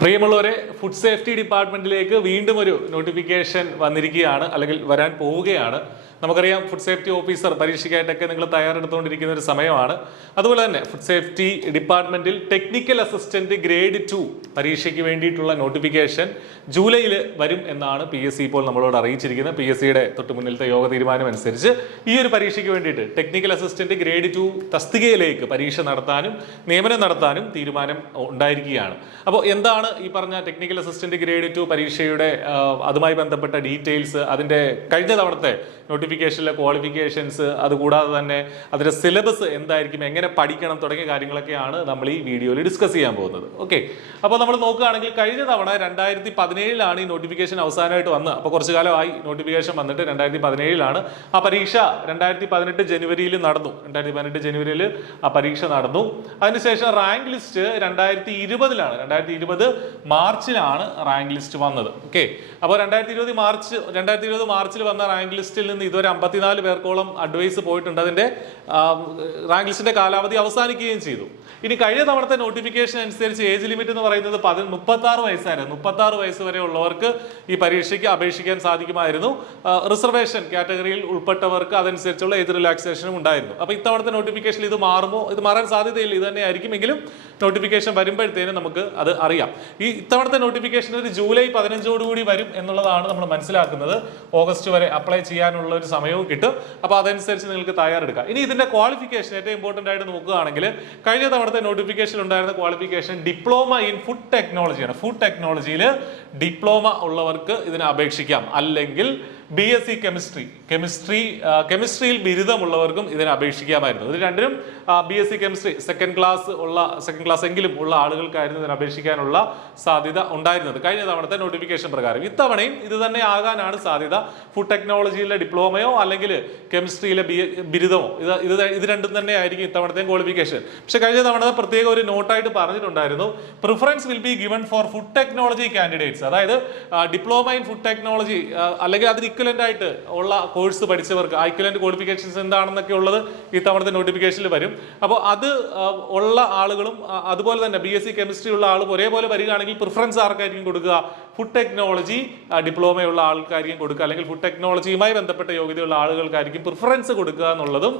പ്രിയമുള്ളവരെ, food safety ഡിപ്പാർട്ട്മെന്റിലേക്ക് വീണ്ടും ഒരു നോട്ടിഫിക്കേഷൻ വന്നിരിക്കുകയാണ്, അല്ലെങ്കിൽ വരാൻ പോവുകയാണ്. നമുക്കറിയാം, ഫുഡ് സേഫ്റ്റി ഓഫീസർ പരീക്ഷയ്ക്കായിട്ടൊക്കെ നിങ്ങൾ തയ്യാറെടുത്തുകൊണ്ടിരിക്കുന്ന ഒരു സമയമാണ്. അതുപോലെ തന്നെ ഫുഡ് സേഫ്റ്റി ഡിപ്പാർട്ട്മെന്റിൽ ടെക്നിക്കൽ അസിസ്റ്റന്റ് ഗ്രേഡ് 2 പരീക്ഷയ്ക്ക് വേണ്ടിയിട്ടുള്ള നോട്ടിഫിക്കേഷൻ ജൂലൈയിൽ വരും എന്നാണ് PSC ഇപ്പോൾ നമ്മളോട് അറിയിച്ചിരിക്കുന്നത്. PSCയുടെ തൊട്ട് മുന്നിലത്തെ യോഗ തീരുമാനം അനുസരിച്ച് ഈ ഒരു പരീക്ഷയ്ക്ക് വേണ്ടിയിട്ട് ടെക്നിക്കൽ അസിസ്റ്റന്റ് ഗ്രേഡ് 2 തസ്തികയിലേക്ക് പരീക്ഷ നടത്താനും നിയമനം നടത്താനും തീരുമാനം ഉണ്ടായിരിക്കുകയാണ്. അപ്പോൾ എന്താണ് ഈ പറഞ്ഞ ടെക്നിക്കൽ അസിസ്റ്റന്റ് ഗ്രേഡ് 2 പരീക്ഷയുടെ അതുമായി ബന്ധപ്പെട്ട ഡീറ്റെയിൽസ്, അതിൻ്റെ കഴിഞ്ഞ തവണത്തെ നോട്ടിഫിക്കേഷനിലെ ക്വാളിഫിക്കേഷൻസ്, അതുകൂടാതെ തന്നെ അതിൻ്റെ സിലബസ് എന്തായിരിക്കും, എങ്ങനെ പഠിക്കണം തുടങ്ങിയ കാര്യങ്ങളൊക്കെയാണ് നമ്മൾ ഈ വീഡിയോയിൽ ഡിസ്കസ് ചെയ്യാൻ പോകുന്നത്. ഓക്കെ, അപ്പോൾ നമ്മൾ നോക്കുകയാണെങ്കിൽ കഴിഞ്ഞ തവണ 2017 ഈ നോട്ടിഫിക്കേഷൻ അവസാനമായിട്ട് വന്നത്. അപ്പോൾ കുറച്ചു കാലമായി നോട്ടിഫിക്കേഷൻ വന്നിട്ട് 2017 ആ പരീക്ഷ 2018 ജനുവരിയിൽ നടന്നു. 2018 ജനുവരിയിൽ ആ പരീക്ഷ നടന്നു. അതിനുശേഷം റാങ്ക് ലിസ്റ്റ് 2020 മാർച്ചിലാണ് റാങ്ക് ലിസ്റ്റ് വന്നത്. ഓക്കെ, അപ്പോൾ 2020 മാർച്ചിൽ വന്ന റാങ്ക് ലിസ്റ്റിൽ നിന്ന് ഇതുവരെ 54 പേർക്കോളം അഡ്വൈസ് പോയിട്ടുണ്ട്. അതിന്റെ റാങ്ക് ലിസ്റ്റിന്റെ കാലാവധി അവസാനിക്കുകയും ചെയ്തു. ഇനി കഴിഞ്ഞ തവണത്തെ നോട്ടിഫിക്കേഷൻ അനുസരിച്ച് ഏജ് ലിമിറ്റ് എന്ന് പറയുന്നത് 36 വയസ്സായിരുന്നു. 36 വയസ്സ് വരെ ഉള്ളവർക്ക് ഈ പരീക്ഷയ്ക്ക് അപേക്ഷിക്കാൻ സാധിക്കുമായിരുന്നു. റിസർവേഷൻ കാറ്റഗറിയിൽ ഉൾപ്പെട്ടവർക്ക് അതനുസരിച്ചുള്ള ഏജ് റിലാക്സേഷനും ഉണ്ടായിരുന്നു. അപ്പോൾ ഇത്തവണത്തെ നോട്ടിഫിക്കേഷൻ ഇത് മാറുമോ? ഇത് മാറാൻ സാധ്യതയില്ല, ഇത് തന്നെ ആയിരിക്കും. എങ്കിലും നോട്ടിഫിക്കേഷൻ വരുമ്പോഴത്തേനും നമുക്ക് അത് അറിയാം. ഇത്തവണത്തെ നോട്ടിഫിക്കേഷൻ ഒരു ജൂലൈ 15 വരും എന്നുള്ളതാണ് നമ്മൾ മനസ്സിലാക്കുന്നത്. ഓഗസ്റ്റ് വരെ അപ്ലൈ ചെയ്യാനുള്ള ഒരു സമയവും കിട്ടും. അപ്പോൾ അതനുസരിച്ച് നിങ്ങൾക്ക് തയ്യാറെടുക്കാം. ഇനി ഇതിന്റെ ക്വാളിഫിക്കേഷൻ ഏറ്റവും ഇമ്പോർട്ടന്റ് ആയിട്ട് നോക്കുകയാണെങ്കിൽ കഴിഞ്ഞ തവണത്തെ നോട്ടിഫിക്കേഷൻ ഉണ്ടായിരുന്ന ക്വാളിഫിക്കേഷൻ ഡിപ്ലോമ ഇൻ ഫുഡ് ടെക്നോളജിയാണ്. ഫുഡ് ടെക്നോളജിയിൽ ഡിപ്ലോമ ഉള്ളവർക്ക് ഇതിന് അപേക്ഷിക്കാം. അല്ലെങ്കിൽ BSc കെമിസ്ട്രിയിൽ ബിരുദമുള്ളവർക്കും ഇതിന് അപേക്ഷിക്കാമായിരുന്നു. ഇത് രണ്ടിനും BSc കെമിസ്ട്രി സെക്കൻഡ് ക്ലാസ് എങ്കിലും ഉള്ള ആളുകൾക്കായിരുന്നു ഇതിന് അപേക്ഷിക്കാനുള്ള സാധ്യത ഉണ്ടായിരുന്നത് കഴിഞ്ഞ തവണത്തെ നോട്ടിഫിക്കേഷൻ പ്രകാരം. ഇത്തവണയും ഇത് തന്നെ ആകാനാണ് സാധ്യത. ഫുഡ് ടെക്നോളജിയിലെ ഡിപ്ലോമയോ അല്ലെങ്കിൽ കെമിസ്ട്രിയിലെ ബിരുദമോ ഇത് രണ്ടും തന്നെ ആയിരിക്കും ഇത്തവണത്തെയും ക്വാളിഫിക്കേഷൻ. പക്ഷെ കഴിഞ്ഞ തവണ പ്രത്യേക ഒരു നോട്ടായിട്ട് പറഞ്ഞിട്ടുണ്ടായിരുന്നു, preference will be given for food technology candidates. അതായത് ഡിപ്ലോമ ഇൻ ഫുഡ് ടെക്നോളജി അല്ലെങ്കിൽ അതിന് ഇക്വലന്റ് ആയിട്ട് ഉള്ള കോഴ്സ് പഠിച്ചവർക്ക് ഇക്വലന്റ് ക്വാളിഫിക്കേഷൻസ് എന്താണെന്നൊക്കെ ഉള്ളത് ഈ തവണത്തെ നോട്ടിഫിക്കേഷനിൽ വരും. അപ്പോൾ അത് ഉള്ള ആളുകളും അതുപോലെ തന്നെ BSc കെമിസ്ട്രി ഉള്ള ആളും ഒരേപോലെ വരികയാണെങ്കിൽ പ്രിഫറൻസ് ആർക്കായിരിക്കും കൊടുക്കുക? ഫുഡ് ടെക്നോളജി ഡിപ്ലോമയുള്ള ആൾക്കാർക്കും കൊടുക്കുക, അല്ലെങ്കിൽ ഫുഡ് ടെക്നോളജിയുമായി ബന്ധപ്പെട്ട യോഗ്യതയുള്ള ആളുകൾക്കായിരിക്കും പ്രിഫറൻസ് കൊടുക്കുക എന്നുള്ളതും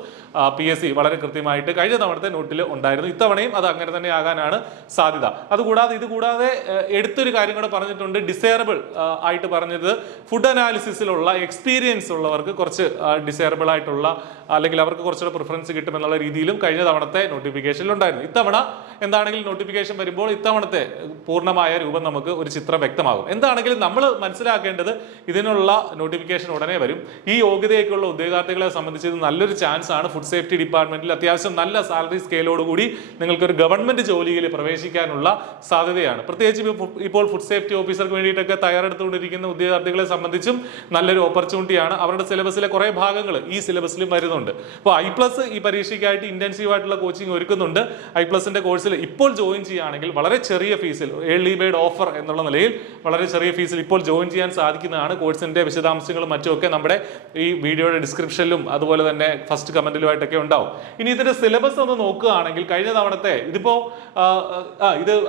PSC വളരെ കൃത്യമായിട്ട് കഴിഞ്ഞ തവണത്തെ നോട്ടിൽ ഉണ്ടായിരുന്നു. ഇത്തവണയും അത് അങ്ങനെ തന്നെ ആകാനാണ് സാധ്യത. ഇതുകൂടാതെ എടുത്തൊരു കാര്യം കൂടെ പറഞ്ഞിട്ടുണ്ട്. ഡിസേറബിൾ ആയിട്ട് പറഞ്ഞത് ഫുഡ് അനാലിസിസിലുള്ള എക്സ്പീരിയൻസ് ഉള്ളവർക്ക് കുറച്ച് ഡിസേറബിൾ ആയിട്ടുള്ള അല്ലെങ്കിൽ അവർക്ക് കുറച്ചുകൂടെ പ്രിഫറൻസ് കിട്ടുമെന്നുള്ള രീതിയിലും കഴിഞ്ഞ തവണത്തെ നോട്ടിഫിക്കേഷനിൽ ഉണ്ടായിരുന്നു. ഇത്തവണ എന്താണെങ്കിലും നോട്ടിഫിക്കേഷൻ വരുമ്പോൾ ഇത്തവണത്തെ പൂർണ്ണമായ രൂപം നമുക്ക് ഒരു ചിത്രം വ്യക്തമാകും. എന്താണെങ്കിലും നമ്മൾ മനസ്സിലാക്കേണ്ടത് ഇതിനുള്ള നോട്ടിഫിക്കേഷൻ ഉടനെ വരും. ഈ യോഗ്യതയൊക്കെയുള്ള ഉദ്യോഗാർത്ഥികളെ സംബന്ധിച്ച് ഇത് നല്ലൊരു ചാൻസ് ആണ്. ഫുഡ് സേഫ്റ്റി ഡിപ്പാർട്ട്മെന്റിൽ അത്യാവശ്യം നല്ല സാലറി സ്കെയിലോടുകൂടി നിങ്ങൾക്കൊരു ഗവൺമെന്റ് ജോലിയിൽ പ്രവേശിക്കാനുള്ള സാധ്യതയാണ്. പ്രത്യേകിച്ച് ഇപ്പോൾ ഫുഡ് സേഫ്റ്റി ഓഫീസർക്ക് വേണ്ടിയിട്ടൊക്കെ തയ്യാറെടുത്തുകൊണ്ടിരിക്കുന്ന ഉദ്യോഗാർത്ഥികളെ സംബന്ധിച്ചും നല്ലൊരു ഓപ്പർച്യൂണിറ്റിയാണ്. അവരുടെ സിലബസിലെ കുറെ ഭാഗങ്ങൾ ഈ സിലബസിലും വരുന്നുണ്ട്. അപ്പോൾ I+ ഈ പരീക്ഷയ്ക്കായിട്ട് ഇന്റൻസീവ് ആയിട്ടുള്ള കോച്ചിങ് ഒരുക്കുന്നുണ്ട്. I+ന്റെ കോഴ്സിൽ ഇപ്പോൾ ജോയിൻ ചെയ്യുകയാണെങ്കിൽ വളരെ ചെറിയ ഫീസിൽ, ഏർലി ബേർഡ് ഓഫർ എന്നുള്ള നിലയിൽ വളരെ ചെറിയ ഫീസിൽ ഇപ്പോൾ ജോയിൻ ചെയ്യാൻ സാധിക്കുന്നതാണ്. കോഴ്സിന്റെ വിശദാംശങ്ങളും മറ്റുമൊക്കെ നമ്മുടെ ഈ വീഡിയോയുടെ ഡിസ്ക്രിപ്ഷനിലും അതുപോലെ തന്നെ ഫസ്റ്റ് കമന്റിലുമായിട്ടൊക്കെ ഉണ്ടാവും. ഇനി ഇതിന്റെ സിലബസ് ഒന്ന് നോക്കുകയാണെങ്കിൽ കഴിഞ്ഞ തവണത്തെ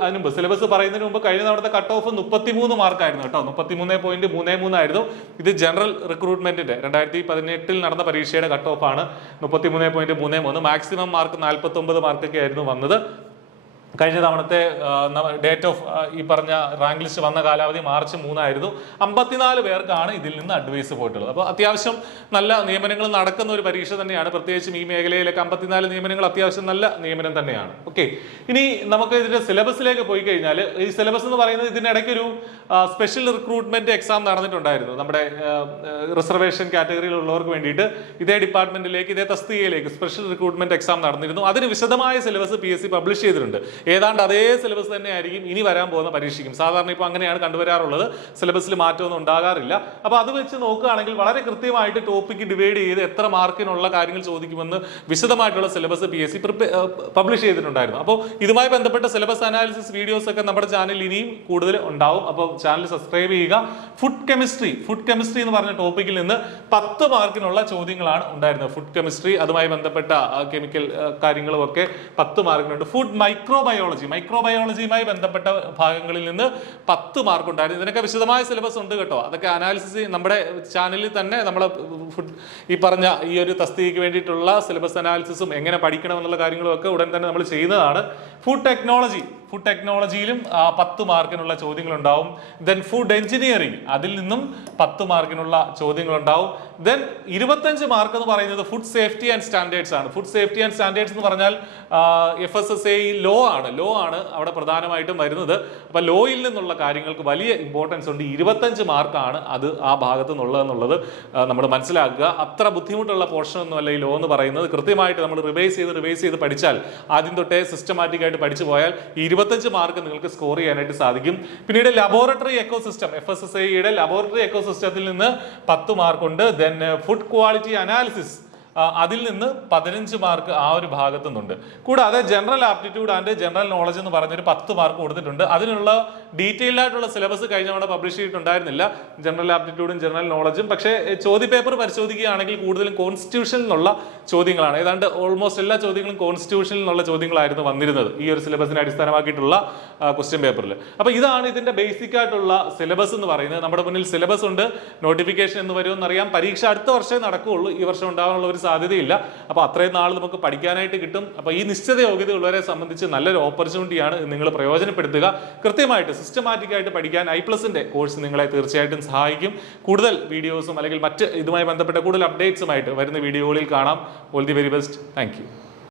അതിനുമുമ്പ് സിലബസ് പറയുന്നതിന് മുമ്പ് കഴിഞ്ഞ തവണത്തെ കട്ട് ഓഫ് 33 മാർക്കായിരുന്നു കേട്ടോ. 33.33 ആയിരുന്നു. ഇത് ജനറൽ റിക്രൂട്ട്മെന്റിന്റെ 2018 നടന്ന പരീക്ഷയുടെ കട്ട് ഓഫ് ആണ്. 33.33. മാക്സിമം മാർക്ക് 49 മാർക്കൊക്കെ ആയിരുന്നു വന്നത്. കഴിഞ്ഞ തവണത്തെ ഡേറ്റ് ഓഫ് ഈ പറഞ്ഞ റാങ്ക് ലിസ്റ്റ് വന്ന കാലാവധി മാർച്ച് 3 ആയിരുന്നു. 54 പേർക്കാണ് ഇതിൽ നിന്ന് അഡ്വൈസ് പോയിട്ടുള്ളത്. അപ്പോൾ അത്യാവശ്യം നല്ല നിയമനങ്ങൾ നടക്കുന്ന ഒരു പരീക്ഷ തന്നെയാണ്. പ്രത്യേകിച്ചും ഈ മേഖലയിലൊക്കെ 54 നിയമനങ്ങൾ അത്യാവശ്യം നല്ല നിയമനം തന്നെയാണ്. ഓക്കെ, ഇനി നമുക്ക് ഇതിന്റെ സിലബസിലേക്ക് പോയി കഴിഞ്ഞാൽ ഈ സിലബസ് എന്ന് പറയുന്നത് ഇതിനിടയ്ക്ക് ഒരു സ്പെഷ്യൽ റിക്രൂട്ട്മെന്റ് എക്സാം നടന്നിട്ടുണ്ടായിരുന്നു. നമ്മുടെ റിസർവേഷൻ കാറ്റഗറിയിലുള്ളവർക്ക് വേണ്ടിയിട്ട് ഇതേ ഡിപ്പാർട്ട്മെന്റിലേക്ക് ഇതേ തസ്തികയിലേക്ക് സ്പെഷ്യൽ റിക്രൂട്ട്മെന്റ് എക്സാം നടന്നിരുന്നു. അതിന് വിശദമായ സിലബസ് PSC പബ്ലിഷ് ചെയ്തിട്ടുണ്ട്. ഏതാണ്ട് അതേ സിലബസ് തന്നെ ആയിരിക്കും ഇനി വരാൻ പോകുന്ന പരീക്ഷയ്ക്കും. സാധാരണ ഇപ്പോൾ അങ്ങനെയാണ് കണ്ടുവരാറുള്ളത്. സിലബസിൽ മാറ്റമൊന്നും ഉണ്ടാകാറില്ല. അപ്പോൾ അത് വെച്ച് നോക്കുകയാണെങ്കിൽ വളരെ കൃത്യമായിട്ട് ടോപ്പിക്ക് ഡിവൈഡ് ചെയ്ത് എത്ര മാർക്കിനുള്ള കാര്യങ്ങൾ ചോദിക്കുമെന്ന് വിശദമായിട്ടുള്ള സിലബസ് PSC പബ്ലിഷ് ചെയ്തിട്ടുണ്ടായിരുന്നു. അപ്പോൾ ഇതുമായി ബന്ധപ്പെട്ട സിലബസ് അനാലിസിസ് വീഡിയോസ് ഒക്കെ നമ്മുടെ ചാനലിൽ ഇനിയും കൂടുതൽ ഉണ്ടാവും. അപ്പോൾ ചാനൽ സബ്സ്ക്രൈബ് ചെയ്യുക. ഫുഡ് കെമിസ്ട്രി എന്ന് പറഞ്ഞ ടോപ്പിക്കിൽ നിന്ന് 10 മാർക്കിനുള്ള ചോദ്യങ്ങളാണ് ഉണ്ടായിരുന്നത്. ഫുഡ് കെമിസ്ട്രി അതുമായി ബന്ധപ്പെട്ട കെമിക്കൽ കാര്യങ്ങളും ഒക്കെ 10 മാർക്കിനുണ്ട്. ഫുഡ് മൈക്രോ മൈക്രോബയോളജിയുമായി ബന്ധപ്പെട്ട ഭാഗങ്ങളിൽ നിന്ന് 10 മാർക്ക് ഉണ്ടായിരുന്നു. ഇതിനൊക്കെ വിശദമായ സിലബസ് ഉണ്ട് കേട്ടോ. അതൊക്കെ അനാലിസിസ് നമ്മുടെ ചാനലിൽ തന്നെ നമ്മൾ ഈ പറഞ്ഞ ഈ ഒരു തസ്തികയ്ക്ക് വേണ്ടിയിട്ടുള്ള സിലബസ് അനാലിസിസും എങ്ങനെ പഠിക്കണം എന്നുള്ള കാര്യങ്ങളും ഒക്കെ ഉടൻ തന്നെ നമ്മൾ ചെയ്യുന്നതാണ്. ഫുഡ് ടെക്നോളജിയിലും 10 മാർക്കിനുള്ള ചോദ്യങ്ങൾ ഉണ്ടാവും. ദെൻ ഫുഡ് എഞ്ചിനീയറിംഗ്, അതിൽ നിന്നും 10 മാർക്കിനുള്ള ചോദ്യങ്ങൾ ഉണ്ടാവും. ദെൻ 25 മാർക്ക് എന്ന് പറയുന്നത് ഫുഡ് സേഫ്റ്റി ആൻഡ് സ്റ്റാൻഡേർഡ്സ് ആണ്. ഫുഡ് സേഫ്റ്റി ആൻഡ് സ്റ്റാൻഡേർഡ്സ് എന്ന് പറഞ്ഞാൽ FSSAI ലോ ആണ് അവിടെ പ്രധാനമായിട്ടും വരുന്നത്. അപ്പൊ ലോയിൽ നിന്നുള്ള കാര്യങ്ങൾക്ക് വലിയ ഇമ്പോർട്ടൻസ് ഉണ്ട്. 25 മാർക്കാണ് അത് ആ ഭാഗത്ത് നിന്നുള്ളതെന്നുള്ളത് നമ്മൾ മനസ്സിലാക്കുക. അത്ര ബുദ്ധിമുട്ടുള്ള പോർഷൻ ഒന്നുമല്ല ഈ ലോ എന്ന് പറയുന്നത്. കൃത്യമായിട്ട് നമ്മൾ റിവൈസ് ചെയ്ത് പഠിച്ചാൽ, ആദ്യം തൊട്ടേ സിസ്റ്റമാറ്റിക് ആയിട്ട് പഠിച്ചു പോയാൽ 25 മാർക്ക് നിങ്ങൾക്ക് സ്കോർ ചെയ്യാനായിട്ട് സാധിക്കും. പിന്നീട് ലബോറട്ടറി എക്കോസിസ്റ്റം, FSSAIയുടെ ലബോറട്ടറി എക്കോസിസ്റ്റത്തിൽ നിന്ന് 10 മാർക്കുണ്ട്. ദെൻ ഫുഡ് ക്വാളിറ്റി അനാലിസിസ്, അതിൽ നിന്ന് 15 മാർക്ക് ആ ഒരു ഭാഗത്തു നിന്നുണ്ട്. കൂടാതെ general aptitude and general knowledge എന്ന് പറഞ്ഞൊരു 10 മാർക്ക് കൊടുത്തിട്ടുണ്ട്. അതിനുള്ള ഡീറ്റെയിൽഡ് ആയിട്ടുള്ള സിലബസ് കഴിഞ്ഞ തവണ പബ്ലിഷ് ചെയ്തിട്ടുണ്ടായിരുന്നില്ല, ജനറൽ ആപ്റ്റിറ്റ്യൂഡും ജനറൽ നോളജും. പക്ഷേ ചോദ്യപേപ്പർ പരിശോധിക്കുകയാണെങ്കിൽ കൂടുതലും കോൺസ്റ്റിറ്റ്യൂഷനിൽ നിന്നുള്ള ചോദ്യങ്ങളാണ്. ഏതാണ്ട് ഓൾമോസ്റ്റ് എല്ലാ ചോദ്യങ്ങളും കോൺസ്റ്റിറ്റ്യൂഷനിൽ നിന്നുള്ള ചോദ്യങ്ങളായിരുന്നു വന്നിരുന്നത് ഈ ഒരു സിലബസിനെ അടിസ്ഥാനമാക്കിയിട്ടുള്ള ക്വസ്റ്റ്യൻ പേപ്പറിൽ. അപ്പൊ ഇതാണ് ഇതിന്റെ ബേസിക് ആയിട്ടുള്ള സിലബസ് എന്ന് പറയുന്നത്. നമ്മുടെ മുന്നിൽ സിലബസ് ഉണ്ട്, നോട്ടിഫിക്കേഷൻ എന്ന് വരുമെന്നറിയാം. പരീക്ഷ അടുത്ത വർഷമേ നടക്കുകയുള്ളൂ, ഈ വർഷം ഉണ്ടാകാനുള്ള ഒരു സാധ്യതയില്ല. അപ്പൊ അത്രയും നാൾ നമുക്ക് പഠിക്കാനായിട്ട് കിട്ടും. അപ്പൊ ഈ നിശ്ചിത യോഗ്യത ഉള്ളവരെ സംബന്ധിച്ച് നല്ലൊരു ഓപ്പർച്യൂണിറ്റിയാണ്, നിങ്ങൾ പ്രയോജനപ്പെടുത്തുക. കൃത്യമായിട്ട് സിസ്റ്റമാറ്റിക് ആയിട്ട് പഠിക്കാൻ ഐപ്ലസിന്റെ കോഴ്സ് നിങ്ങളെ തീർച്ചയായിട്ടും സഹായിക്കും. കൂടുതൽ വീഡിയോസും അല്ലെങ്കിൽ മറ്റ് ഇതുമായി ബന്ധപ്പെട്ട കൂടുതൽ അപ്ഡേറ്റ്സുമായിട്ട് വരുന്ന വീഡിയോകളിൽ കാണാം. All the very best. Thank you.